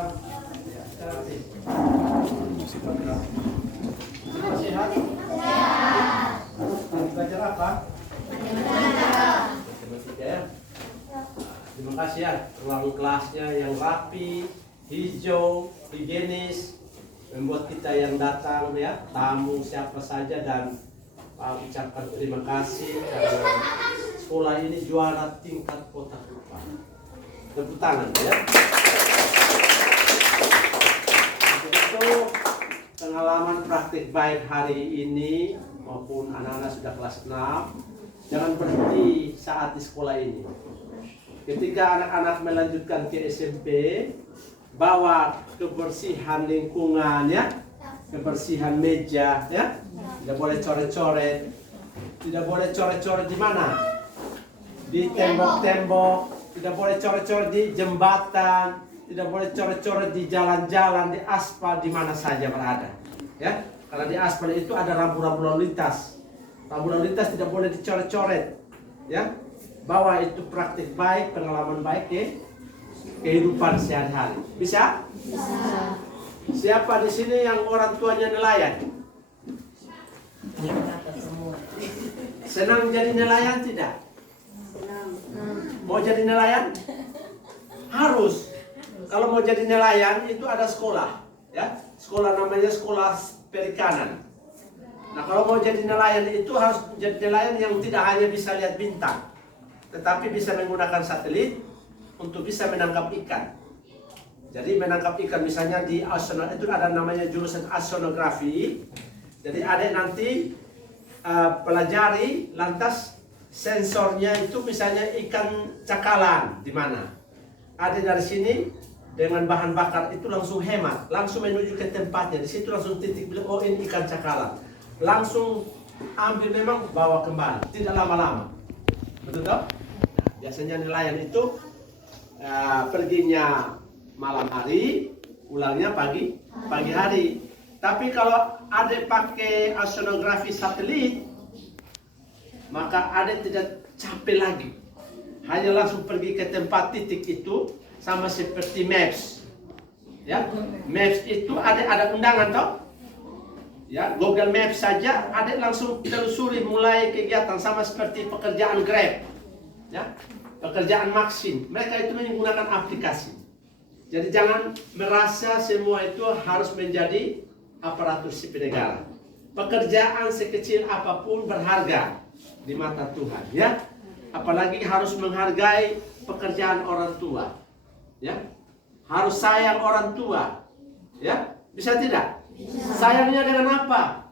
sebentar. Ya, semua sehat? Lagi belajar apa? Matematika ya. Terima kasih ya, ruang kelasnya yang rapi, hijau, higienis, membuat kita yang datang ya, tamu siapa saja dan ucapkan terima kasih karena sekolah ini juara tingkat kota Kupang. Tepuk tangan ya. Itu pengalaman praktik baik hari ini maupun anak-anak sudah kelas 6. Jangan berhenti saat di sekolah ini. Ketika anak-anak melanjutkan ke SMP, bawa kebersihan lingkungan ya, kebersihan meja ya, tidak boleh coret-coret, tidak boleh coret-coret di mana? Di tembok-tembok, tidak boleh coret-coret di jembatan, tidak boleh coret-coret di jalan-jalan, di aspal, di mana saja berada ya. Karena di aspal itu ada rambu-rambu lalu lintas. Rambu lalu lintas tidak boleh dicoret-coret ya. Bahwa itu praktik baik, pengalaman baik ya, kehidupan sehari-hari. Bisa? Bisa. Siapa di sini yang orang tuanya nelayan? Senang jadi nelayan tidak? Senang. Mau jadi nelayan? Harus. Kalau mau jadi nelayan itu ada sekolah, ya. Sekolah namanya sekolah perikanan. Nah, kalau mau jadi nelayan itu harus jadi nelayan yang tidak hanya bisa lihat bintang, tetapi bisa menggunakan satelit untuk bisa menangkap ikan. Jadi menangkap ikan misalnya di oceanografi itu ada namanya jurusan oceanografi. Jadi adik nanti pelajari lantas sensornya itu misalnya ikan cakalang di mana. Adik dari sini dengan bahan bakar itu langsung hemat, langsung menuju ke tempatnya. Di situ langsung titik bilang oh ini ikan cakalang. Langsung ambil memang bawa kembali, tidak lama-lama. Betul toh? Biasanya nelayan itu perginya malam hari, pulangnya pagi hari. Tapi kalau adik pakai oceanografi satelit, maka adik tidak capek lagi. Hanya langsung pergi ke tempat titik itu, sama seperti Maps. Ya, Maps itu ada undangan toh? Ya, Google Maps saja adik langsung telusuri mulai kegiatan sama seperti pekerjaan Grab. Ya, pekerjaan Maxim, mereka itu menggunakan aplikasi. Jadi jangan merasa semua itu harus menjadi aparatur sipil negara. Pekerjaan sekecil apapun berharga di mata Tuhan, ya. Apalagi harus menghargai pekerjaan orang tua, ya. Harus sayang orang tua, ya. Bisa tidak? Bisa. Sayangnya dengan apa?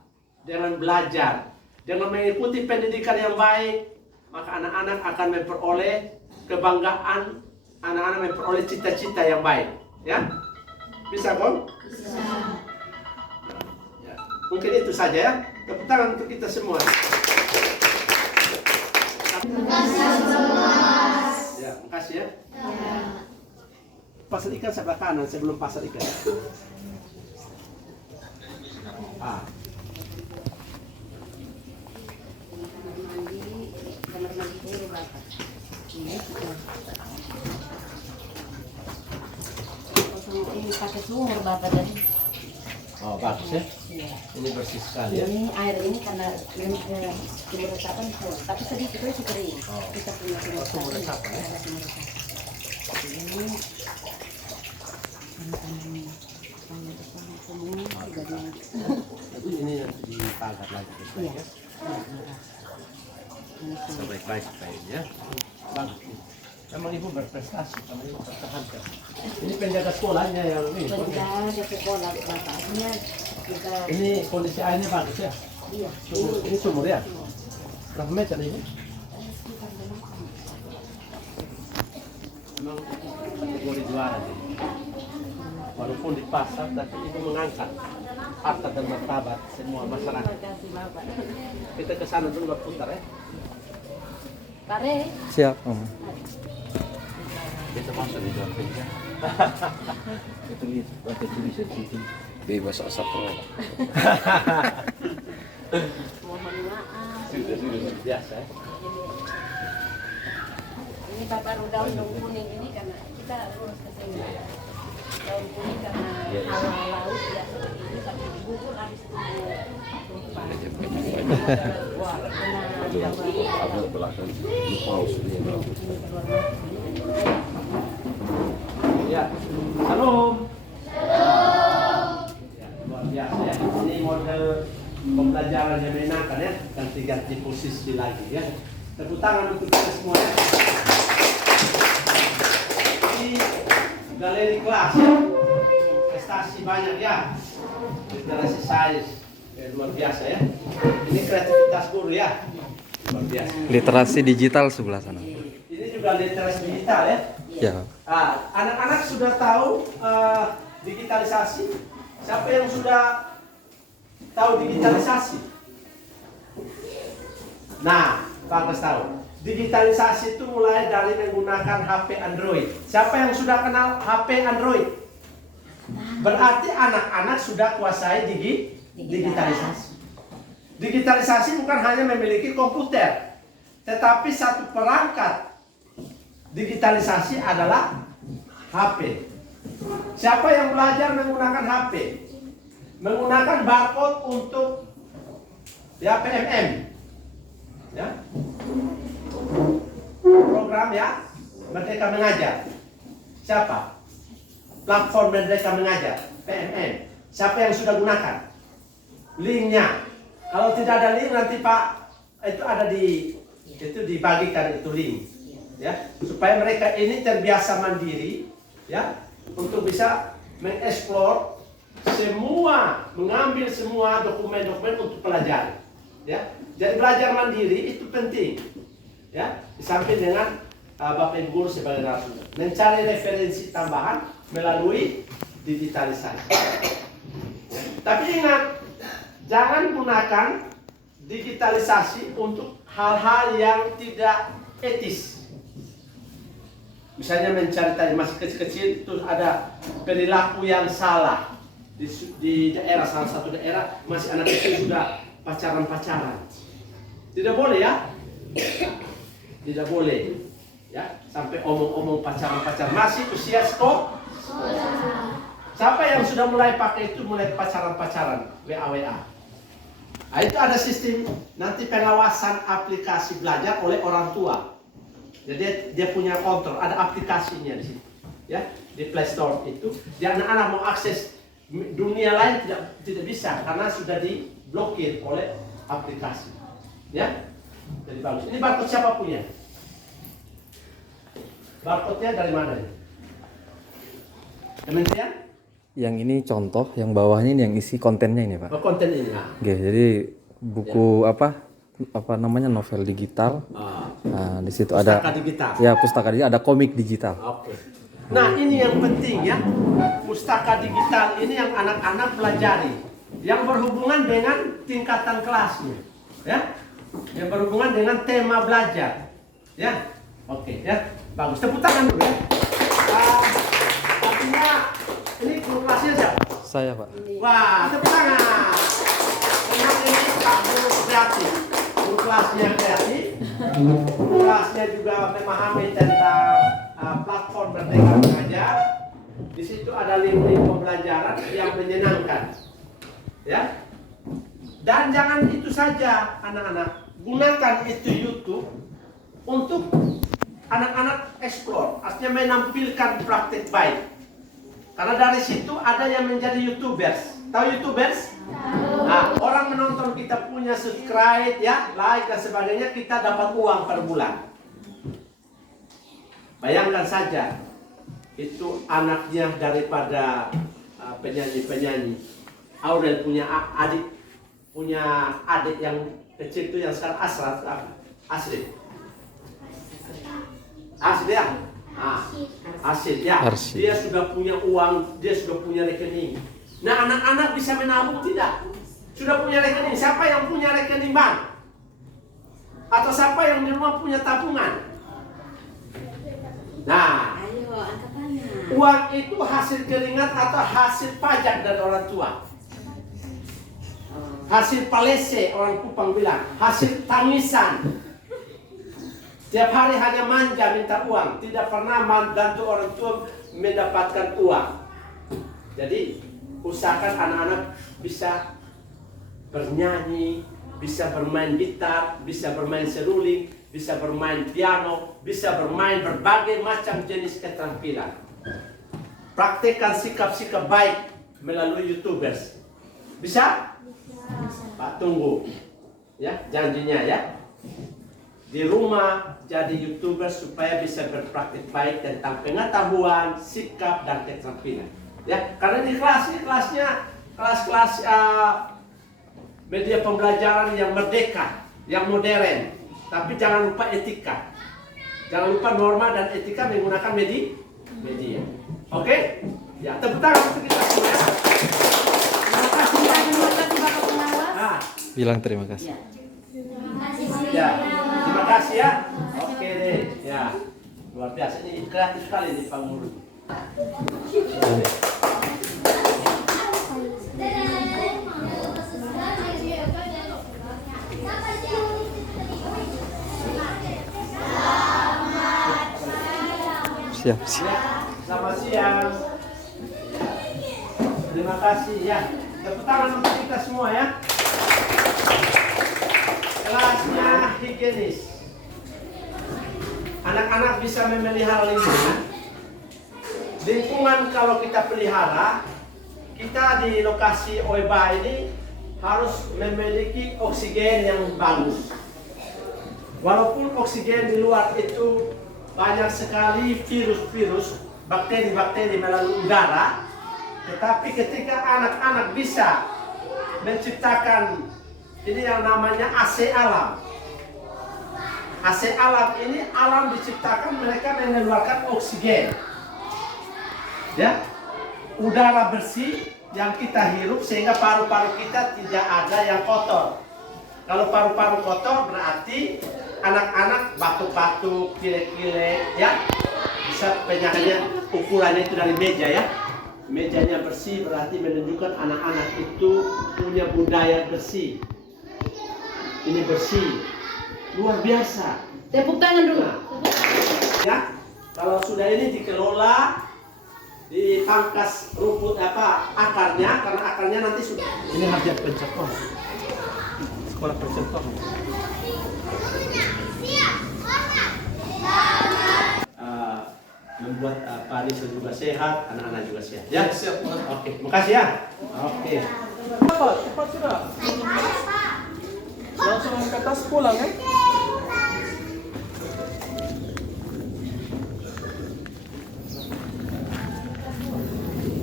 Dengan belajar, dengan mengikuti pendidikan yang baik. Maka anak-anak akan memperoleh kebanggaan, anak-anak memperoleh cita-cita yang baik, ya. Bisa kok? Bisa. Ya. Mungkin itu saja ya. Tepuk tangan untuk kita semua. Terima kasih Mas. Ya, makasih ya. Ya. Pasar ikan sebelah kanan sebelum pasar ikan. Ini pakai sumur Bapak tadi. Oh bagus ya. Iya. Ini bersih sekali ya. Ini air ini karena sumur resapan full, tapi sedikit itu kering. Oh. Kita punya sumur resapan ya. Ada sumur resapan. Ini Ini nanti dipagar lagi. Iya. Ya. Baik-baik ya. Bagus. Memang ibu berprestasi, kamu ibu pertahankan. Ini penjaga sekolahnya yang ini. Penjaga sekolah bapaknya kita. Ini kondisi airnya bagus ya. Iya. Ini sumur ya. Berapa meter ini? Memang kategori juara sih. Walaupun di pasar, tapi ibu mengangkat harta dan martabat semua masyarakat. Terima kasih Bapak. Kita ke sana dulu berputar ya. Pare. Siap, Om. Kita masuk di dalam meja. Itu ada tulisan situ. Bebas asap lo. Mohon maaf. Sudah biasa. Ini Bapak udah undang kuning ini karena kita urus ke sini. Kalau ini karena halal laut ya seperti ini tapi bubur habis itu wah Agak belakang. Pause dia. Ya, salam. Ya, luar biasa ya. Ini model pembelajaran yang menyenangkan ya. Ganti-ganti posisi lagi ya. Tepuk tangan untuk kita semua ya. Ini galeri kelas ya. Prestasi banyak ya. Literasi sains. Luar biasa ya. Ini kreativitas guru ya. Luar biasa. Literasi digital sebelah sana. Ini juga literasi digital ya. Ya. Anak-anak sudah tahu digitalisasi. Siapa yang sudah tahu digitalisasi? Nah, Pak Agus tahu. Digitalisasi itu mulai dari menggunakan HP Android. Siapa yang sudah kenal HP Android? Berarti anak-anak sudah kuasai digitalisasi. Digitalisasi bukan hanya memiliki komputer, tetapi satu perangkat digitalisasi adalah HP. Siapa yang belajar menggunakan HP? Menggunakan barcode untuk ya PMM. Ya. Program ya Merdeka Mengajar. Siapa? Platform Merdeka Mengajar, PMM. Siapa yang sudah gunakan? Linknya. Kalau tidak ada link nanti Pak itu ada itu dibagikan itu link. Ya, supaya mereka ini terbiasa mandiri ya untuk bisa mengeksplor semua, mengambil semua dokumen-dokumen untuk pelajari ya. Jadi belajar mandiri itu penting ya, di samping dengan Bapak Ibu guru sebagai narasumber mencari referensi tambahan melalui digitalisasi. Tapi ingat, jangan gunakan digitalisasi untuk hal-hal yang tidak etis. Misalnya mencari tadi masih kecil-kecil itu ada perilaku yang salah di daerah, salah satu daerah masih anak kecil sudah pacaran-pacaran. Tidak boleh ya, tidak boleh ya sampai omong-omong pacaran-pacaran masih usia sekolah. Siapa yang sudah mulai pakai itu mulai pacaran-pacaran WA. Nah, itu ada sistem nanti pengawasan aplikasi belajar oleh orang tua. Jadi dia punya kontrol, ada aplikasinya di situ. Ya, di Play Store itu. Jadi anak-anak mau akses dunia lain tidak bisa karena sudah diblokir oleh aplikasi. Ya. Jadi bagus. Ini barcode siapa punya? Barcode-nya dari mana ya? Kementerian? Yang ini contoh, yang bawahnya ini yang isi kontennya ini, Pak. Oh, konten ini. Nah. Oke, jadi buku apa namanya novel digital. Nah, di situ ada Pustaka digital. Ya, pustaka digital, ada komik digital. Oke. Nah, ini yang penting ya. Pustaka digital ini yang anak-anak pelajari, yang berhubungan dengan tingkatan kelasnya. Ya. Yang berhubungan dengan tema belajar. Ya. Oke, ya. Bagus. Tepuk tangan dulu ya. Artinya ini guru kelasnya siapa? Saya, Pak. Wah, tepuk tangan. Memang ini Pak guru kreatif. Guru kelasnya kreatif. Guru kelasnya juga memahami tentang platform Merdeka Mengajar. Di situ ada link-link pembelajaran yang menyenangkan. Ya. Dan jangan itu saja anak-anak. Gunakan itu YouTube untuk anak-anak explore. Artinya menampilkan praktik baik. Karena dari situ ada yang menjadi YouTubers. Tahu YouTubers? Nah, orang menonton kita punya subscribe ya, like dan sebagainya, kita dapat uang per bulan. Bayangkan saja, itu anaknya daripada penyanyi-penyanyi. Aurel punya adik yang kecil itu yang sekarang Asri ya. Asid ya. Dia sudah punya uang, dia sudah punya rekening. Nah, anak-anak bisa menabung tidak? Sudah punya rekening. Siapa yang punya rekening bank? Atau siapa yang di rumah punya tabungan? Nah, uang itu hasil keringat atau hasil pajak dari orang tua. Hasil palese, orang Kupang bilang. Hasil tangisan. Tiap hari hanya manja minta uang, tidak pernah membantu orang tua mendapatkan uang. Jadi usahakan anak-anak bisa bernyanyi, bisa bermain gitar, bisa bermain seruling, bisa bermain piano, bisa bermain berbagai macam jenis keterampilan. Praktekkan sikap-sikap baik melalui YouTubers. Bisa? Pak tunggu. Ya, janjinya ya. Di rumah jadi YouTuber supaya bisa berpraktik baik tentang pengetahuan, sikap dan keterampilan. Ya, karena di kelas ini kelas-kelas media pembelajaran yang merdeka, yang modern. Tapi jangan lupa etika. Jangan lupa norma dan etika menggunakan media. Oke? Ya, tepuk tangan untuk kita semua. Terima kasih Bapak Pengawas. Nah, Bilang terima kasih. ya, terima kasih ya. Oke deh, ya. Luar biasa, ini kreatif sekali nih Pak Guru. Siap. Ya, selamat siang. Terima kasih ya. Tepuk tangan untuk kita semua ya. Kelasnya higienis. Anak-anak bisa memelihara lingkungan. Lingkungan kalau kita pelihara, kita di lokasi OEBA ini harus memiliki oksigen yang bagus. Walaupun oksigen di luar itu banyak sekali virus-virus, bakteri-bakteri melalui udara, tetapi ketika anak-anak bisa menciptakan ini yang namanya AC alam. AC alam ini alam diciptakan mereka mengeluarkan oksigen. Ya. Udara bersih yang kita hirup sehingga paru-paru kita tidak ada yang kotor. Kalau paru-paru kotor berarti anak-anak batuk-batuk, pilek-pilek, ya. Bisa penyakitnya ukurannya itu dari meja ya. Mejanya bersih berarti menunjukkan anak-anak itu punya budaya bersih. Ini bersih, luar biasa. Tepuk tangan dulu. Nah, ya, kalau sudah ini dikelola, dipangkas rumput akarnya, karena akarnya nanti sudah. Ini harga pencetok. Sekolah pencetok. Membuat padi juga sehat, anak-anak juga sehat. Ya, siap. Oke, makasih ya. Oke. Cepat sudah. Langsung ke atas pulang ya.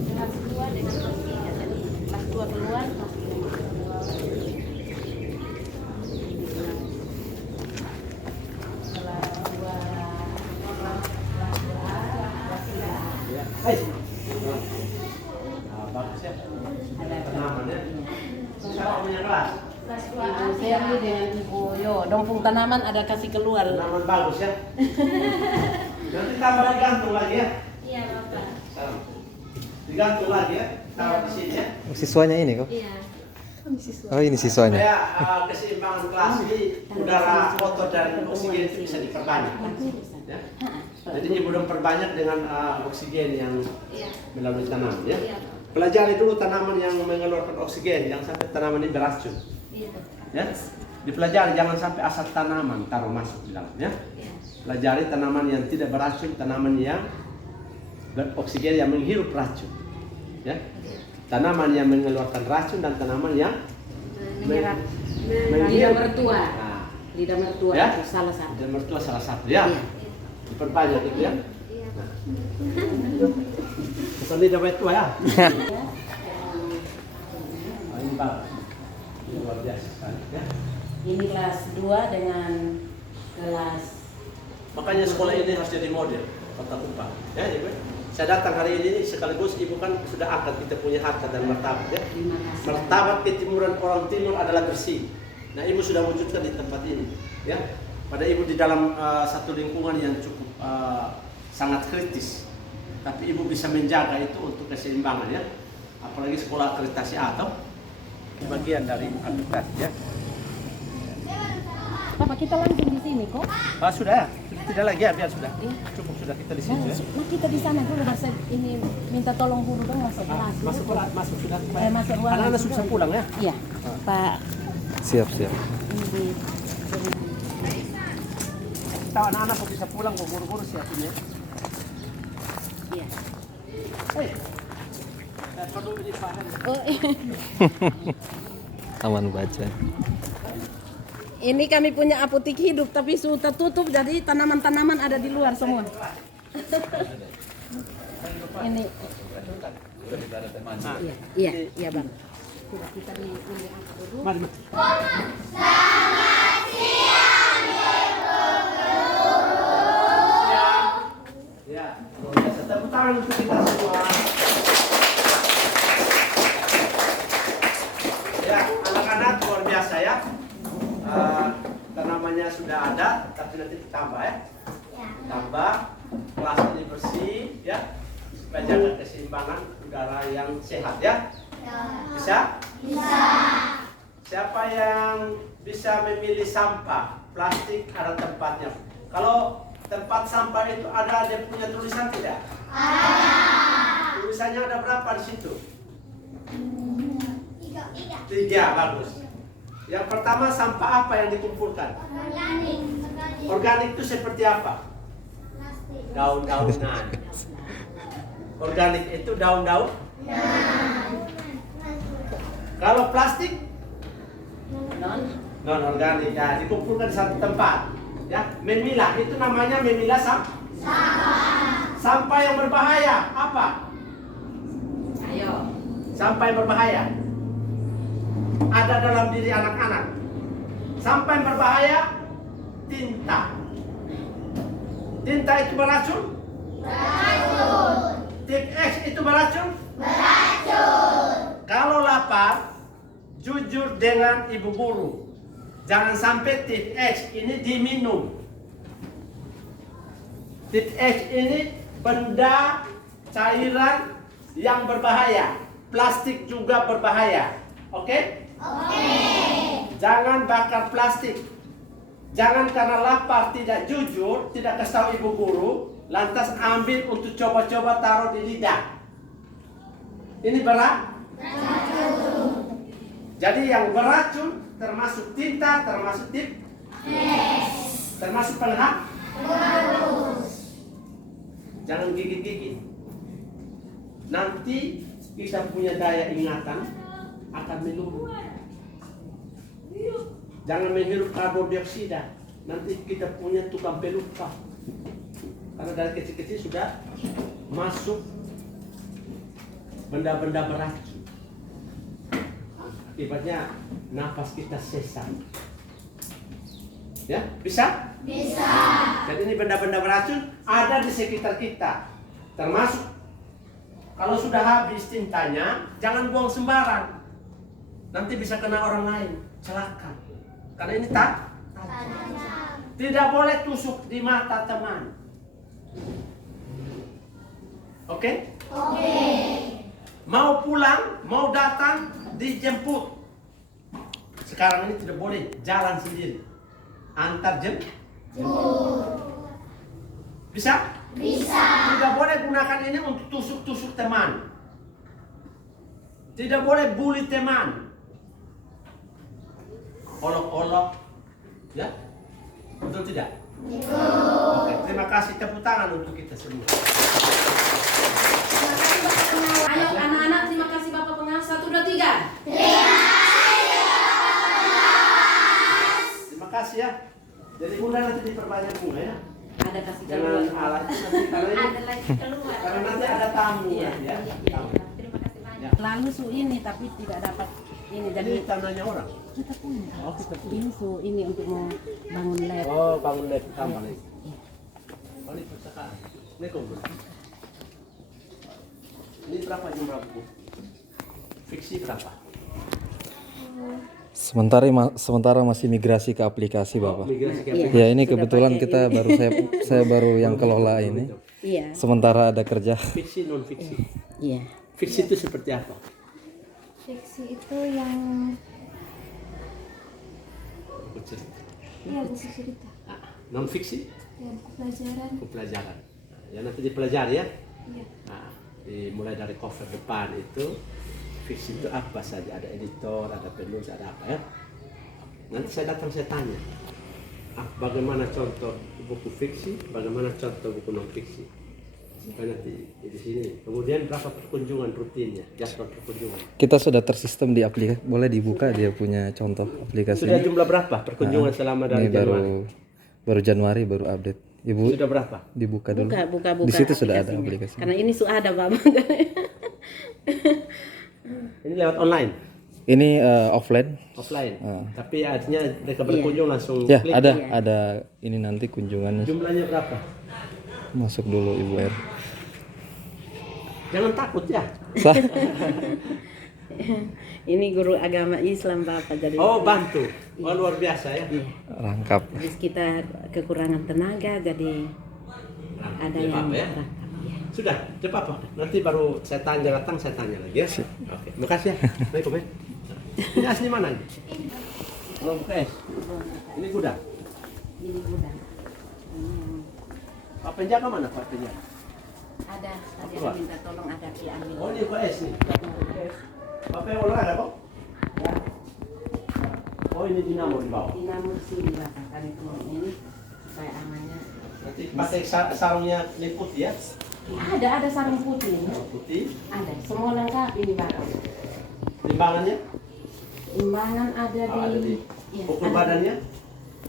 Kelas 2 dengan posisinya tadi. Kelas 2 keluar, kelas 3 Hai. Bagus ya. Tanamannya. Siapa punya kelas? Ibu Seri dengan Ibu Yo, dompung tanaman ada kasih keluar. Tanaman bagus ya. Nanti tambah digantung lagi ya. Iya Bapak. Digantung lagi ya. Taruh di sini ya. Siswanya ini kok? Iya. Oh ini siswanya. Supaya keseimbangan kelas ini udara kotor dan oksigen itu bisa diperbanyak. Ya. Jadi ibu dong perbanyak dengan oksigen yang melalui tanaman ya. Pelajari dulu tanaman yang mengeluarkan oksigen, jangan sampai tanaman ini beracun. Ya. Dipelajari jangan sampai asal tanaman taruh masuk di dalam ya. Pelajari tanaman yang tidak beracun, tanaman yang beroksigen yang menghirup racun. Ya. Tanaman yang mengeluarkan racun dan tanaman yang Menyerap lidah menghirup. mertua. Nah, Lidah mertua ya? itu salah satu. dan mertua salah satu ya. Iya. Diperbanyak itu ya. Nah. Bukan lidah mertua ya. Ini bagus. Ini luar biasa sekali ya. Ini kelas 2 dengan kelas Makanya sekolah ini harus jadi model kota Kupang. Ya, Ibu. Saya datang hari ini sekaligus Ibu kan sudah angkat kita punya harkat dan martabat ya. terima kasih. Martabat ketimuran orang timur adalah bersih. Nah, Ibu sudah wujudkan di tempat ini ya. Pada Ibu di dalam satu lingkungan yang cukup sangat kritis. Tapi Ibu bisa menjaga itu untuk keseimbangan ya. Apalagi sekolah akreditasi atau bagian dari akreditasi ya. Apa kita langsung di sini kok? Ah, sudah ya? Tidak lagi ya, biar sudah. Cukup sudah kita di situ ya. Nah, kita di sana dulu Mas ini minta tolong guru dong masuk kelas. Masuk sudah. Masuk ruangan. Anak-anak sudah bisa pulang ya? Iya. Pak Siap. ini Tahu anak-anak kok bisa pulang kok buru-buru siapin ya. iya. Hei. Perlu dipaham. Oh, Aman baca. ini kami punya apotek hidup tapi sudah tutup jadi tanaman-tanaman ada di luar semua. Ini iya Bang. Sudah kita di ini dulu. Mari. Ya, tepuk tangan untuk kita semua. Ya, anak-anak luar biasa ya. Tanamannya sudah ada, tapi nanti ditambah ya. Tambah, kelas ini bersih ya, supaya jaga keseimbangan udara yang sehat ya. Bisa? Bisa. Siapa yang bisa memilih sampah plastik ada tempatnya? Kalau tempat sampah itu ada dia punya tulisan tidak? Ada. Tulisannya ada berapa di situ? 3, bagus. Yang pertama sampah apa yang dikumpulkan? Organik itu seperti apa? Daun-daunan. Organik itu daun-daun? Kalau plastik? Non organik. Ya, dikumpulkan di satu tempat. Ya, memilah itu namanya memilah sampah. Sampah yang berbahaya apa? Ayo. Sampah yang berbahaya ada dalam diri anak-anak. Sampah yang berbahaya tinta. Tinta itu beracun? Beracun. Tip X itu beracun? Beracun. Kalau lapar, jujur dengan ibu guru. Jangan sampai tip X ini diminum. Tip X ini benda cairan yang berbahaya. Plastik juga berbahaya. Oke? Oke. Jangan bakar plastik. Jangan karena lapar tidak jujur, tidak kasih tahu ibu guru, lantas ambil untuk coba-coba taruh di lidah. Ini beracun. Jadi yang beracun termasuk tinta, termasuk tip, termasuk penghap. Jangan gigit-gigit. Nanti kita punya daya ingatan akan menurun. Jangan menghirup karbon dioksida. Nanti kita punya tukang pelupa. Karena dari kecil-kecil sudah masuk benda-benda beracun. Akibatnya nafas kita sesak. Ya, bisa? Bisa. Jadi ini benda-benda beracun ada di sekitar kita. Termasuk kalau sudah habis tintanya, jangan buang sembarang. Nanti bisa kena orang lain, celaka. Karena ini tidak boleh tusuk di mata teman. Oke? Oke. Mau pulang, mau datang, dijemput. Sekarang ini tidak boleh jalan sendiri. Antar jemput. Bisa? Bisa. Tidak boleh gunakan ini untuk tusuk-tusuk teman. Tidak boleh bully teman. Olok-olok. Ya? Betul tidak? Betul. Oke, terima kasih, tepuk tangan untuk kita semua. Ayo anak-anak, terima kasih Bapak Pengawas. 1, 2, 3. Terima kasih ya. Jadi bunda nanti diperbanyak bunga ya. Ada kasih Jangan keluar. alat nanti karena ini, Ada lagi keluar. karena nanti ada tamu Iya, nanti ya. iya. Terima kasih banyak. Lalu su ini tapi tidak dapat ini jadi Jadi tanahnya orang. kita punya. Oh, kita punya. Ini su ini untuk mau bangun lab. Oh, bangun lab tambah lagi. Oh, ini perpustakaan. Ini kumpul. Ini berapa jumlah buku? Fiksi berapa? Sementara masih migrasi ke aplikasi Bapak. Migrasi ke Iya. Ya ini Sudah kebetulan pakai kita ini. baru saya baru yang kelola ini. Iya. Sementara ada kerja. Fiksi non fiksi. Iya. Fiksi itu seperti apa? Fiksi itu yang Kecil. Iya, buku cerita. Non fiksi? Ya, buku pelajaran. Buku pelajaran. Nah, ya nanti dipelajari ya. Iya. Nah, mulai dari cover depan itu fiksi itu apa saja, ada editor, ada penulis, ada apa ya. Nanti saya datang saya tanya, bagaimana contoh buku fiksi, bagaimana contoh buku non fiksi. Supaya nanti di sini. Kemudian berapa perkunjungan rutinnya, jadwal perkunjungan. Kita sudah tersistem di aplikasi. Boleh dibuka dia punya contoh aplikasi. Sudah jumlah berapa perkunjungan selama dari Ini baru Januari? Januari baru update. Ibu Sudah berapa? dibuka dulu. Buka Di situ sudah ada aplikasinya. aplikasi. Karena ini sudah ada Bapak. Ini lewat online, Ini offline. offline. Tapi artinya mereka berkunjung langsung Ya, klik. ada ini nanti kunjungannya. Jumlahnya berapa? Masuk dulu Ibu R. Jangan takut ya. Ini guru agama Islam Bapak jadi. Oh, bantu. Oh, luar biasa ya. Rangkap. Terus kita kekurangan tenaga jadi ada Ya, yang Pak, ya. rangkap ya. Sudah, cepat Pak. Nanti baru saya datang saya tanya lagi ya. Oke, makasih ya. Assalamualaikum ya. Ini asli mana ini? Belum es. Ini gudang. Ini gudang. Pak penjaga mana Pak penjaga? Ada tadi Apa? minta tolong ada diambil. Oh, ini Pak es nih. Pak olahraga Pak? Ya. Oh, ini dinamo di bawah. Dinamo sini Bapak kami turun ini supaya amannya. Nanti pakai sarungnya kulit putih ya. Ada sarung putih ini. Putih. Ada semua lengkap ini Bapak. Timbangannya? Timbangan ada Ada di. di. Iya, Ukur ada. badannya?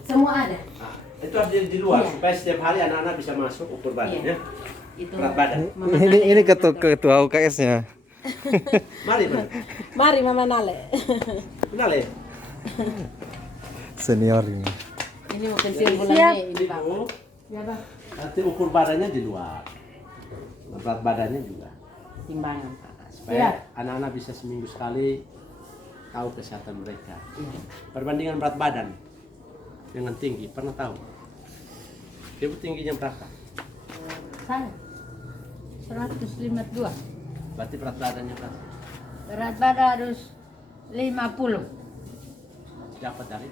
Semua ada. Nah, itu harus di luar Iya. supaya setiap hari anak-anak bisa masuk ukur badannya. Itu. Berat badan. Mama Ini Nale. ketua UKS-nya. Mari, mari. Mari Mama Nale. Kenal ya? Senior ini. Ini mau pensiun bulan Mei ini Bapak. Ibu, Ya Pak. nanti ukur badannya di luar. Berat badannya juga. Timbangan Pak. Supaya anak-anak bisa seminggu sekali tahu kesehatan mereka. Perbandingan berat badan dengan tinggi, pernah tahu? Ibu tingginya berapa? Saya 152. Berarti berat badannya berapa? Berat badan harus 50. Dapat dari?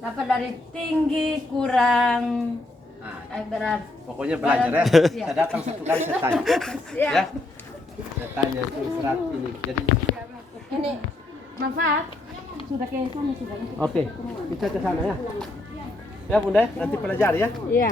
Dapat dari tinggi kurang Nah, berat. pokoknya belajar ya. Iya. Saya datang satu kali saya tanya. Siap. Ya. Saya tanya itu berat ini. Jadi Ini manfaat sudah ke sana sudah. oke, kita ke sana ya. Ya Bunda, nanti pelajari ya. Iya.